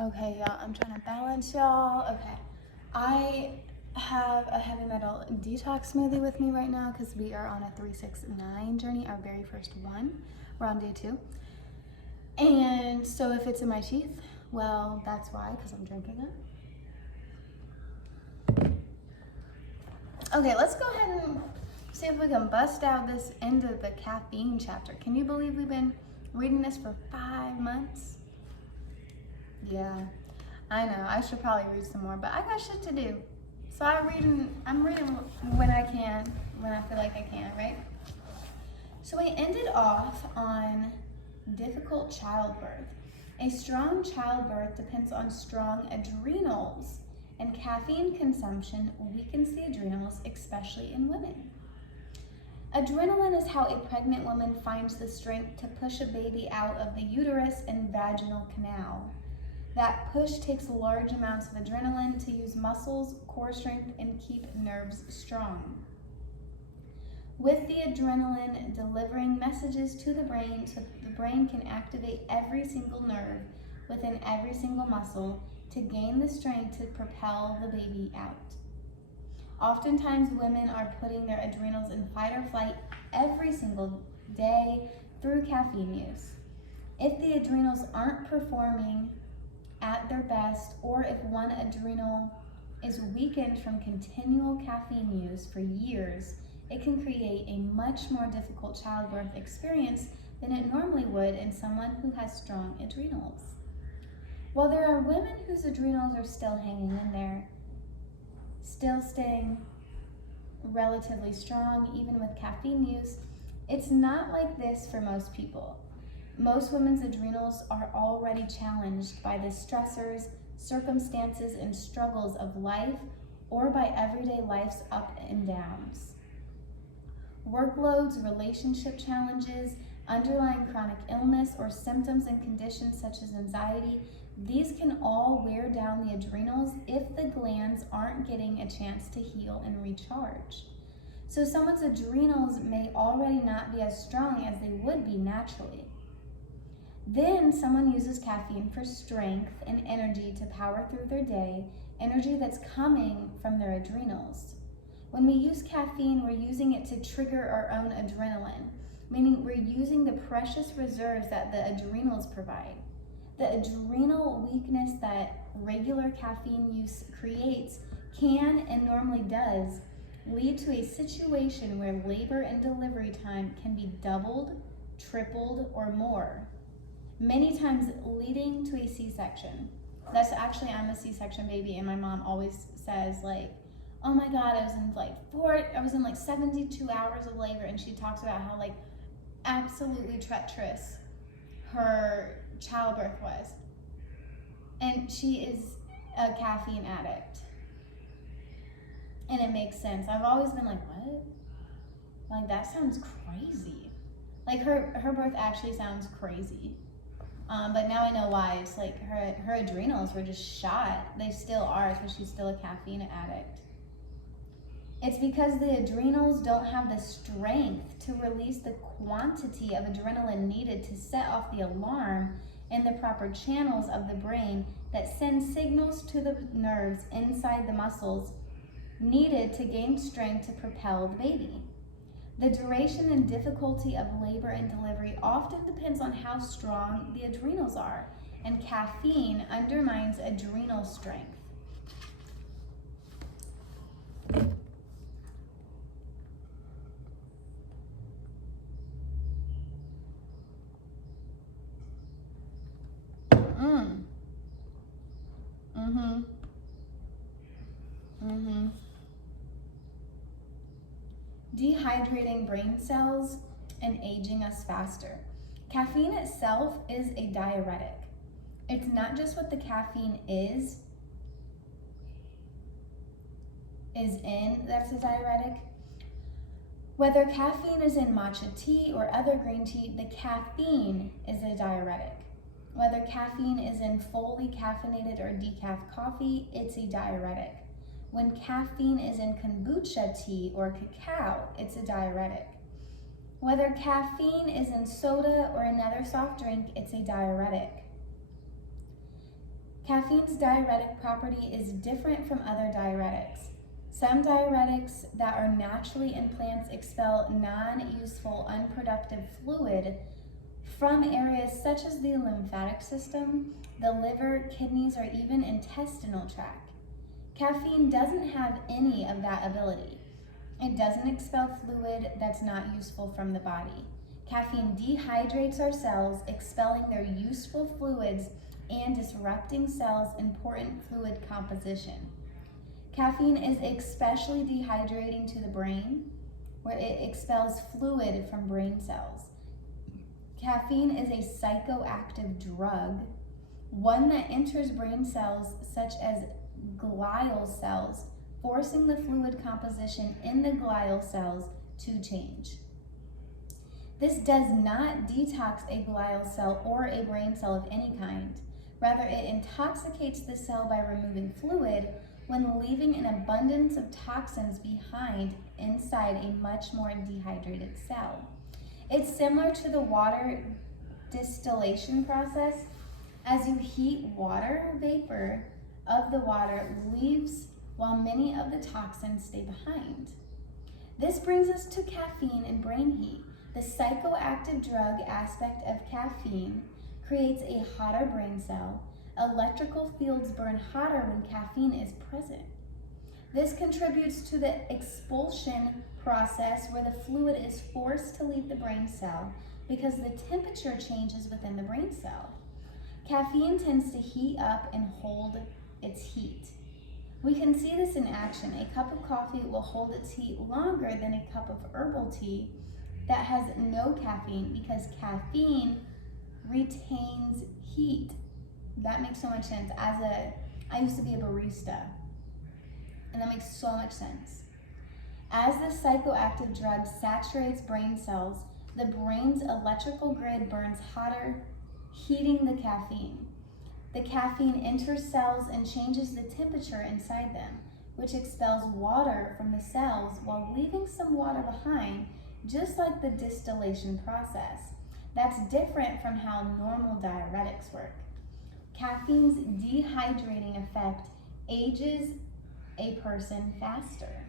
Okay, y'all, I'm trying to balance y'all. Okay, I have a heavy metal detox smoothie with me right now because we are on a 369 journey, our very first one. We're on day 2. And so if it's in my teeth, well, that's why, because I'm drinking it. Okay, let's go ahead and see if we can bust out this end of the caffeine chapter. Can you believe we've been reading this for 5 months? Yeah, I know. I should probably read some more, but I got shit to do. So I'm reading when I can, when I feel like I can, right? So we ended off on difficult childbirth. A strong childbirth depends on strong adrenals, and caffeine consumption weakens the adrenals, especially in women. Adrenaline is how a pregnant woman finds the strength to push a baby out of the uterus and vaginal canal. That push takes large amounts of adrenaline to use muscles, core strength, and keep nerves strong. With the adrenaline delivering messages to the brain so that the brain can activate every single nerve within every single muscle to gain the strength to propel the baby out. Oftentimes, women are putting their adrenals in fight or flight every single day through caffeine use. If the adrenals aren't performing at their best, or if one adrenal is weakened from continual caffeine use for years, it can create a much more difficult childbirth experience than it normally would in someone who has strong adrenals. While there are women whose adrenals are still hanging in there, still staying relatively strong even with caffeine use, it's not like this for most people. Most women's adrenals are already challenged by the stressors, circumstances, and struggles of life or by everyday life's ups and downs. Workloads, relationship challenges, underlying chronic illness, or symptoms and conditions such as anxiety, these can all wear down the adrenals if the glands aren't getting a chance to heal and recharge. So someone's adrenals may already not be as strong as they would be naturally. Then someone uses caffeine for strength and energy to power through their day, energy that's coming from their adrenals. When we use caffeine, we're using it to trigger our own adrenaline, meaning we're using the precious reserves that the adrenals provide. The adrenal weakness that regular caffeine use creates can, and normally does, lead to a situation where labor and delivery time can be doubled, tripled, or more, many times leading to a C-section. That's actually, I'm a C-section baby, and my mom always says, like, oh my God, I was in like 72 hours of labor, and she talks about how like absolutely treacherous her childbirth was. And she is a caffeine addict. And it makes sense. I've always been like, what? Like, that sounds crazy. Like, her birth actually sounds crazy. But now I know why. It's like her adrenals were just shot. They still are, because she's still a caffeine addict. It's because the adrenals don't have the strength to release the quantity of adrenaline needed to set off the alarm in the proper channels of the brain that send signals to the nerves inside the muscles needed to gain strength to propel the baby. The duration and difficulty of labor and delivery often depends on how strong the adrenals are, and caffeine undermines adrenal strength. Dehydrating brain cells and aging us faster. Caffeine itself is a diuretic. It's not just what the caffeine is in that's a diuretic. Whether caffeine is in matcha tea or other green tea, the caffeine is a diuretic. Whether caffeine is in fully caffeinated or decaf coffee, it's a diuretic. When caffeine is in kombucha tea or cacao, it's a diuretic. Whether caffeine is in soda or another soft drink, it's a diuretic. Caffeine's diuretic property is different from other diuretics. Some diuretics that are naturally in plants expel non-useful, unproductive fluid from areas such as the lymphatic system, the liver, kidneys, or even intestinal tract. Caffeine doesn't have any of that ability. It doesn't expel fluid that's not useful from the body. Caffeine dehydrates our cells, expelling their useful fluids and disrupting cells' important fluid composition. Caffeine is especially dehydrating to the brain, where it expels fluid from brain cells. Caffeine is a psychoactive drug, one that enters brain cells such as glial cells, forcing the fluid composition in the glial cells to change. This does not detox a glial cell or a brain cell of any kind. Rather, it intoxicates the cell by removing fluid when leaving an abundance of toxins behind inside a much more dehydrated cell. It's similar to the water distillation process. As you heat water, vapor of the water leaves while many of the toxins stay behind. This brings us to caffeine and brain heat. The psychoactive drug aspect of caffeine creates a hotter brain cell. Electrical fields burn hotter when caffeine is present. This contributes to the expulsion process where the fluid is forced to leave the brain cell because the temperature changes within the brain cell. Caffeine tends to heat up and hold its heat. We can see this in action. A cup of coffee will hold its heat longer than a cup of herbal tea that has no caffeine because caffeine retains heat. That makes so much sense. I used to be a barista, and that makes so much sense. As the psychoactive drug saturates brain cells, the brain's electrical grid burns hotter, heating the caffeine. The caffeine enters cells and changes the temperature inside them, which expels water from the cells while leaving some water behind, just like the distillation process. That's different from how normal diuretics work. Caffeine's dehydrating effect ages a person faster,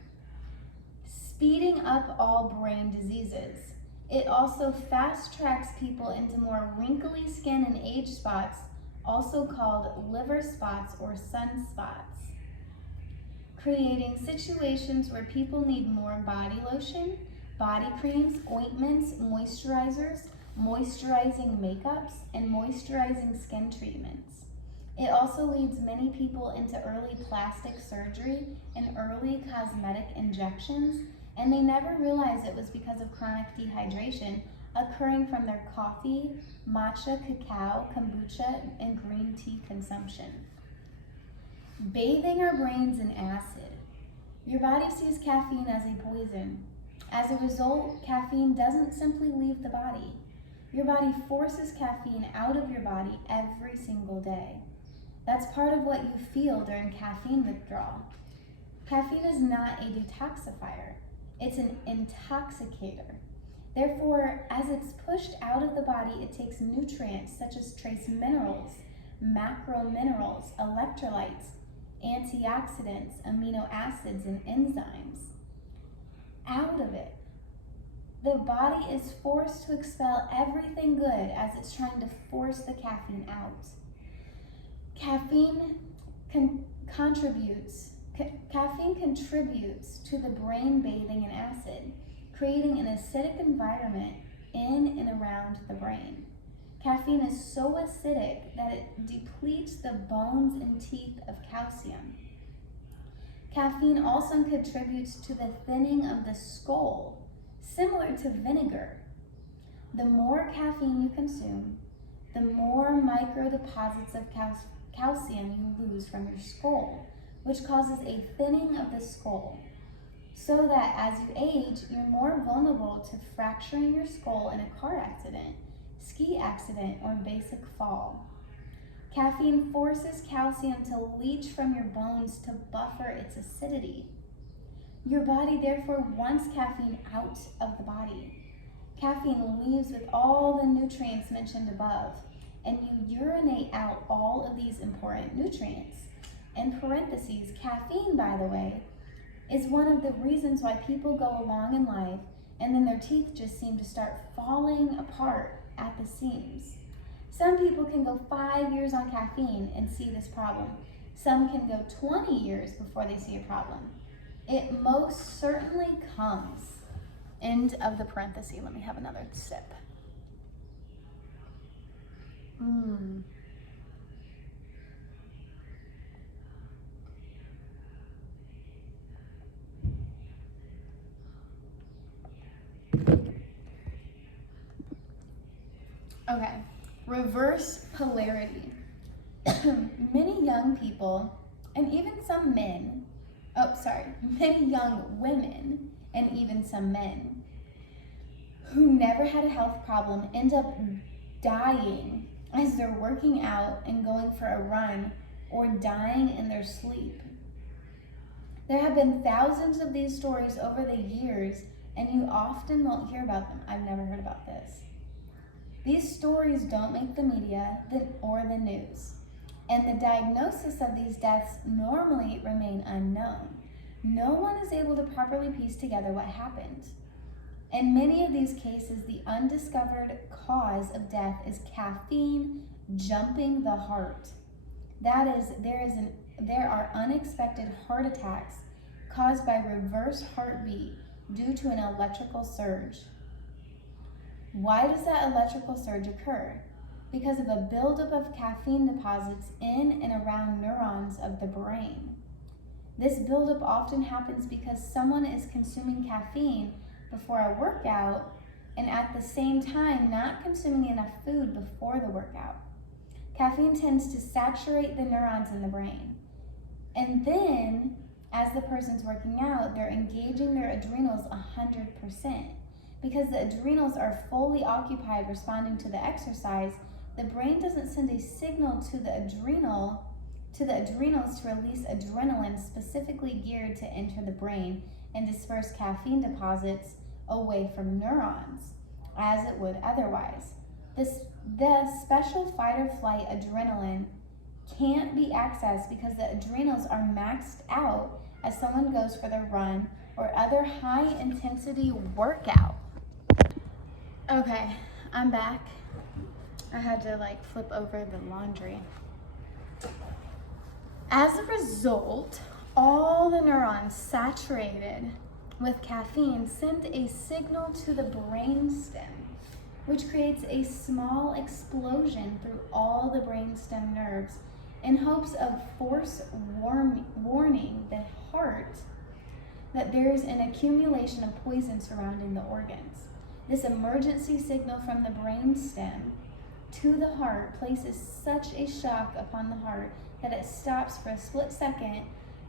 speeding up all brain diseases. It also fast tracks people into more wrinkly skin and age spots, also called liver spots or sunspots, creating situations where people need more body lotion, body creams, ointments, moisturizers, moisturizing makeups, and moisturizing skin treatments. It also leads many people into early plastic surgery and early cosmetic injections, and they never realize it was because of chronic dehydration occurring from their coffee, matcha, cacao, kombucha, and green tea consumption. Bathing our brains in acid. Your body sees caffeine as a poison. As a result, caffeine doesn't simply leave the body. Your body forces caffeine out of your body every single day. That's part of what you feel during caffeine withdrawal. Caffeine is not a detoxifier. It's an intoxicator. Therefore, as it's pushed out of the body, it takes nutrients such as trace minerals, macrominerals, electrolytes, antioxidants, amino acids, and enzymes out of it. The body is forced to expel everything good as it's trying to force the caffeine out. Caffeine contributes to the brain bathing in acid, creating an acidic environment in and around the brain. Caffeine is so acidic that it depletes the bones and teeth of calcium. Caffeine also contributes to the thinning of the skull, similar to vinegar. The more caffeine you consume, the more micro deposits of calcium you lose from your skull, which causes a thinning of the skull, so that as you age, you're more vulnerable to fracturing your skull in a car accident, ski accident, or basic fall. Caffeine forces calcium to leach from your bones to buffer its acidity. Your body therefore wants caffeine out of the body. Caffeine leaves with all the nutrients mentioned above. and you urinate out all of these important nutrients. In parentheses, caffeine, by the way, is one of the reasons why people go along in life and then their teeth just seem to start falling apart at the seams. Some people can go 5 years on caffeine and see this problem. Some can go 20 years before they see a problem. It most certainly comes. End of the parenthesis. Let me have another sip. Okay, reverse polarity. Many young people, and even some men, many young women, and even some men who never had a health problem end up dying as they're working out and going for a run, or dying in their sleep. There have been thousands of these stories over the years, and you often won't hear about them. I've never heard about this. These stories don't make the media or the news, and the diagnosis of these deaths normally remain unknown. No one is able to properly piece together what happened. In many of these cases, the undiscovered cause of death is caffeine jumping the heart. That is, there are unexpected heart attacks caused by reverse heartbeat due to an electrical surge. Why does that electrical surge occur? Because of a buildup of caffeine deposits in and around neurons of the brain. This buildup often happens because someone is consuming caffeine before a workout and at the same time not consuming enough food before the workout. Caffeine tends to saturate the neurons in the brain. And then, as the person's working out, they're engaging their adrenals 100%. Because the adrenals are fully occupied responding to the exercise, the brain doesn't send a signal to the adrenals to release adrenaline specifically geared to enter the brain and disperse caffeine deposits away from neurons, as it would otherwise. The special fight or flight adrenaline can't be accessed because the adrenals are maxed out as someone goes for their run or other high intensity workout. Okay, I'm back. I had to flip over the laundry. As a result, all the neurons saturated with caffeine send a signal to the brainstem, which creates a small explosion through all the brainstem nerves in hopes of warning the heart that there's an accumulation of poison surrounding the organs. This emergency signal from the brainstem to the heart places such a shock upon the heart that it stops for a split second,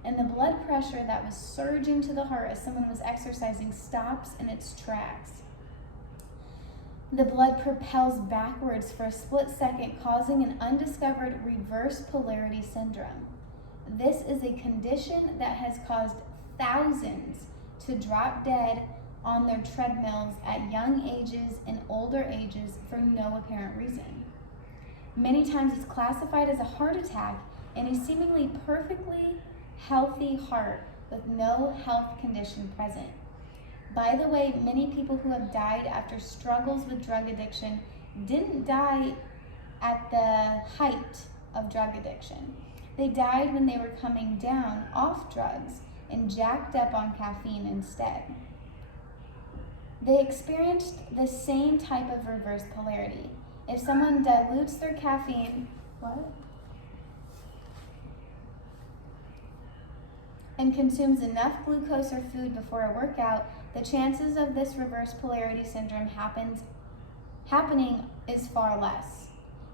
and the blood pressure that was surging to the heart as someone was exercising stops in its tracks. The blood propels backwards for a split second, causing an undiscovered reverse polarity syndrome. This is a condition that has caused thousands to drop dead on their treadmills at young ages and older ages for no apparent reason. Many times it's classified as a heart attack in a seemingly perfectly healthy heart with no health condition present. By the way, many people who have died after struggles with drug addiction didn't die at the height of drug addiction. They died when they were coming down off drugs and jacked up on caffeine instead. They experienced the same type of reverse polarity. If someone dilutes their caffeine, and consumes enough glucose or food before a workout, the chances of this reverse polarity syndrome happening is far less.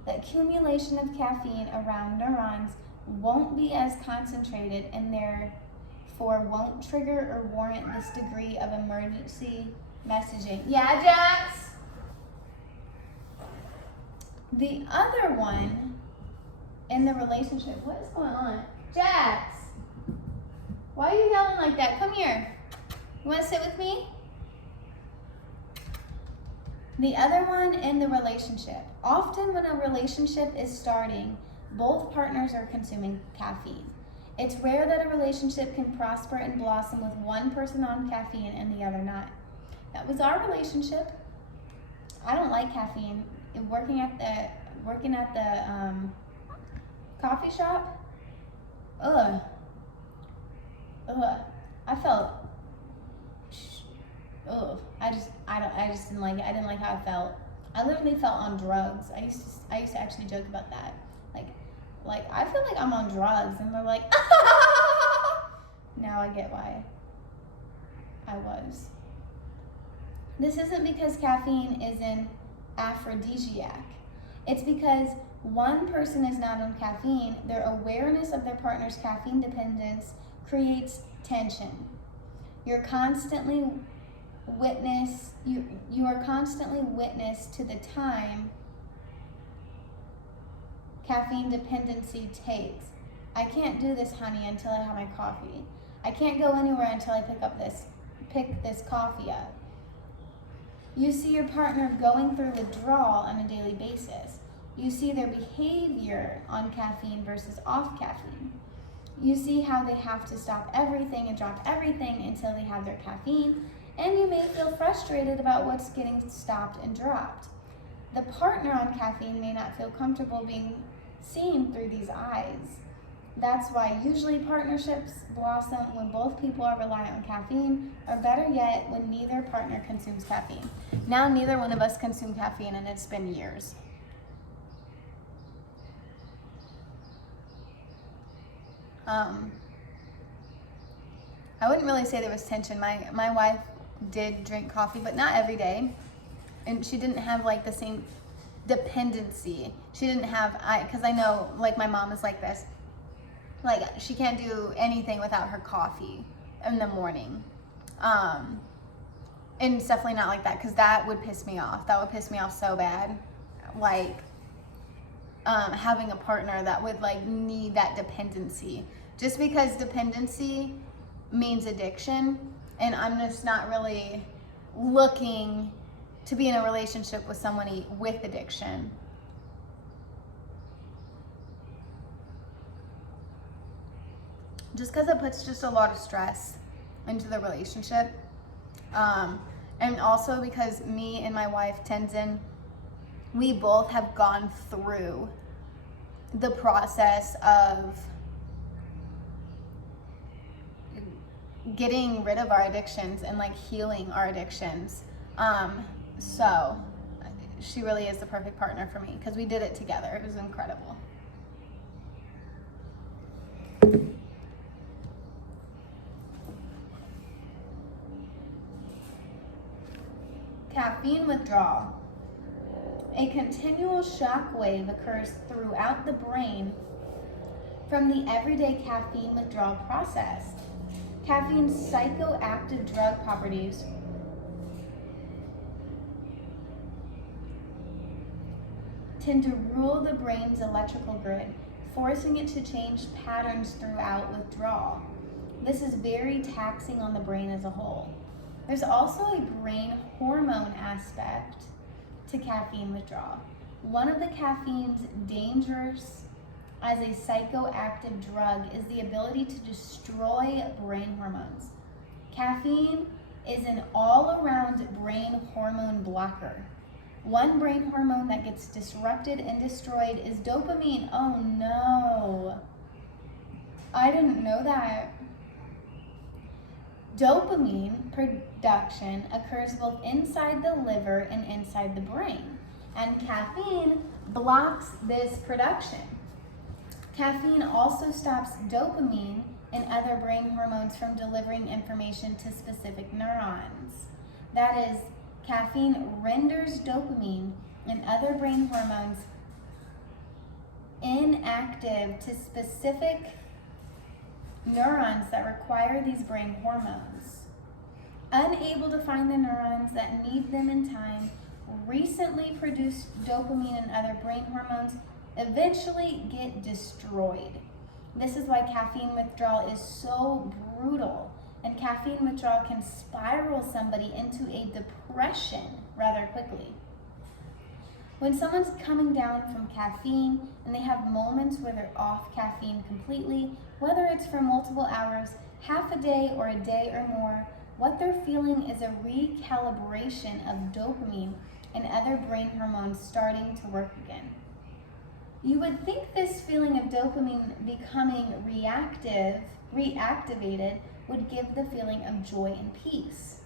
The accumulation of caffeine around neurons won't be as concentrated and therefore won't trigger or warrant this degree of emergency messaging. Yeah, Jax? The other one in the relationship, what is going on? Jax, why are you yelling like that? Come here. You want to sit with me? The other one, in the relationship. Often when a relationship is starting, both partners are consuming caffeine. It's rare that a relationship can prosper and blossom with one person on caffeine and the other not. That was our relationship. I don't like caffeine. Working at the coffee shop, I felt, I just didn't like it. I didn't like how I felt. I literally felt on drugs. I used to actually joke about that. Like I feel like I'm on drugs, and they're like, now I get why I was. This isn't because caffeine is an aphrodisiac. It's because one person is not on caffeine, their awareness of their partner's caffeine dependence creates tension. You are constantly witness to the time caffeine dependency takes. I can't do this, honey, until I have my coffee. I can't go anywhere until I pick this coffee up. You see your partner going through withdrawal on a daily basis. You see their behavior on caffeine versus off caffeine. You see how they have to stop everything and drop everything until they have their caffeine, and you may feel frustrated about what's getting stopped and dropped. The partner on caffeine may not feel comfortable being seen through these eyes. That's why usually partnerships blossom when both people are reliant on caffeine, or better yet, when neither partner consumes caffeine. Now neither one of us consume caffeine, and it's been years. I wouldn't really say there was tension. My wife did drink coffee, but not every day. And she didn't have like the same dependency. She didn't have, because I know like my mom is like this. Like she can't do anything without her coffee in the morning. And it's definitely not like that, because that would piss me off. That would piss me off so bad. Like having a partner that would like need that dependency. Just because dependency means addiction, and I'm just not really looking to be in a relationship with somebody with addiction. Just because it puts just a lot of stress into the relationship. And also because me and my wife, Tenzin, we both have gone through the process of getting rid of our addictions and like healing our addictions. So she really is the perfect partner for me, because we did it together. It was incredible. Caffeine withdrawal. A continual shock wave occurs throughout the brain from the everyday caffeine withdrawal process. Caffeine's psychoactive drug properties tend to rule the brain's electrical grid, forcing it to change patterns throughout withdrawal. This is very taxing on the brain as a whole. There's also a brain hormone aspect to caffeine withdrawal. One of the caffeine's dangers as a psychoactive drug is the ability to destroy brain hormones. Caffeine is an all-around brain hormone blocker. One brain hormone that gets disrupted and destroyed is dopamine. Oh no, I didn't know that. Dopamine production occurs both inside the liver and inside the brain, and caffeine blocks this production. Caffeine also stops dopamine and other brain hormones from delivering information to specific neurons. That is, caffeine renders dopamine and other brain hormones inactive to specific neurons that require these brain hormones. Unable to find the neurons that need them in time, recently produced dopamine and other brain hormones eventually get destroyed. This is why caffeine withdrawal is so brutal, and caffeine withdrawal can spiral somebody into a depression rather quickly. When someone's coming down from caffeine and they have moments where they're off caffeine completely, whether it's for multiple hours, half a day, or a day or more, what they're feeling is a recalibration of dopamine and other brain hormones starting to work again. You would think this feeling of dopamine becoming reactivated would give the feeling of joy and peace.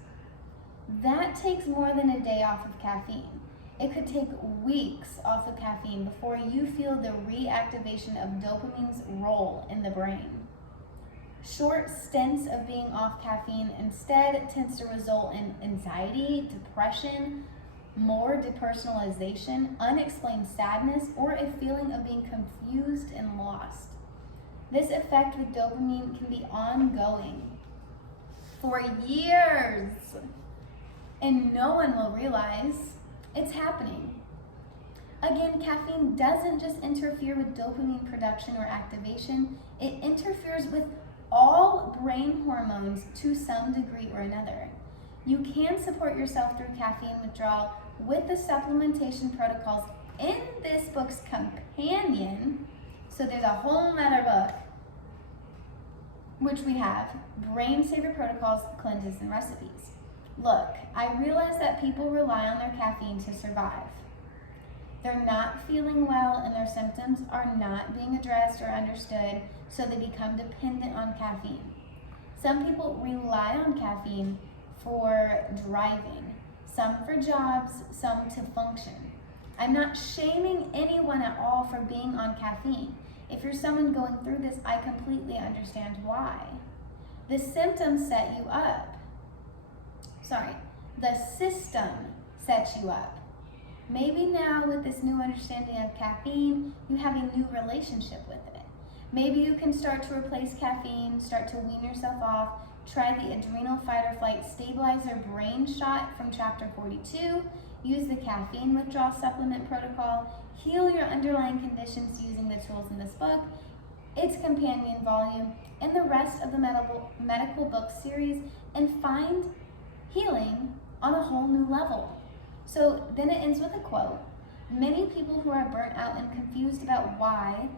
That takes more than a day off of caffeine. It could take weeks off of caffeine before you feel the reactivation of dopamine's role in the brain. Short stints of being off caffeine instead tends to result in anxiety, depression, more depersonalization, unexplained sadness, or a feeling of being confused and lost. This effect with dopamine can be ongoing for years, and no one will realize it's happening. Again, caffeine doesn't just interfere with dopamine production or activation, it interferes with all brain hormones to some degree or another. You can support yourself through caffeine withdrawal with the supplementation protocols in this book's companion. So there's a whole nother book, which we have Brain Saver Protocols, Cleanses, and Recipes. Look, I realize that people rely on their caffeine to survive. They're not feeling well and their symptoms are not being addressed or understood, so they become dependent on caffeine. Some people rely on caffeine for driving, some for jobs, some to function. I'm not shaming anyone at all for being on caffeine. If you're someone going through this, I completely understand why. The symptoms set you up. The system sets you up. Maybe now with this new understanding of caffeine, you have a new relationship with it. Maybe you can start to replace caffeine, start to wean yourself off, try the adrenal fight or flight stabilizer brain shot from chapter 42, use the caffeine withdrawal supplement protocol, heal your underlying conditions using the tools in this book, its companion volume, and the rest of the medical book series, and find healing on a whole new level. So then it ends with a quote. Many people who are burnt out and confused about why,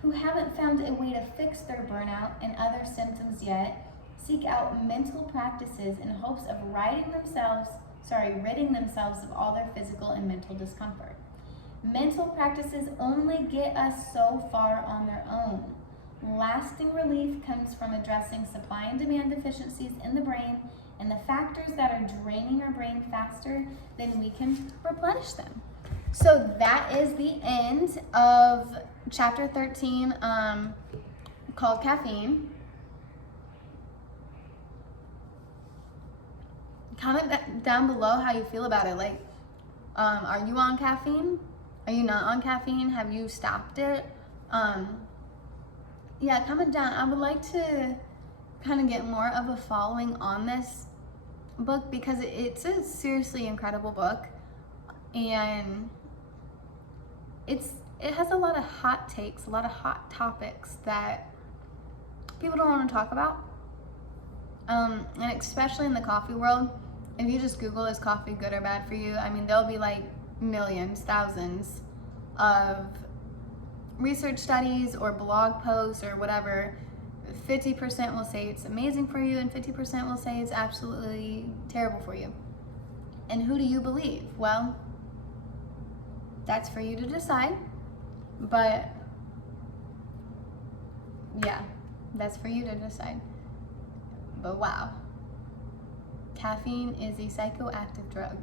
who haven't found a way to fix their burnout and other symptoms yet, seek out mental practices in hopes of ridding themselves of all their physical and mental discomfort. Mental practices only get us so far on their own. Lasting relief comes from addressing supply and demand deficiencies in the brain and the factors that are draining our brain faster than we can replenish them. So that is the end of chapter 13, called Caffeine. Comment down below how you feel about it. Like, are you on caffeine? Are you not on caffeine? Have you stopped it? Yeah, comment down. I would like to kind of get more of a following on this book because it's a seriously incredible book, and it has a lot of hot takes, a lot of hot topics that people don't want to talk about, and especially in the coffee world. If you just Google, is coffee good or bad for you? I mean, there'll be like millions, thousands of research studies or blog posts or whatever. 50% will say it's amazing for you and 50% will say it's absolutely terrible for you. And who do you believe? Well, that's for you to decide. But yeah, that's for you to decide. But wow, caffeine is a psychoactive drug.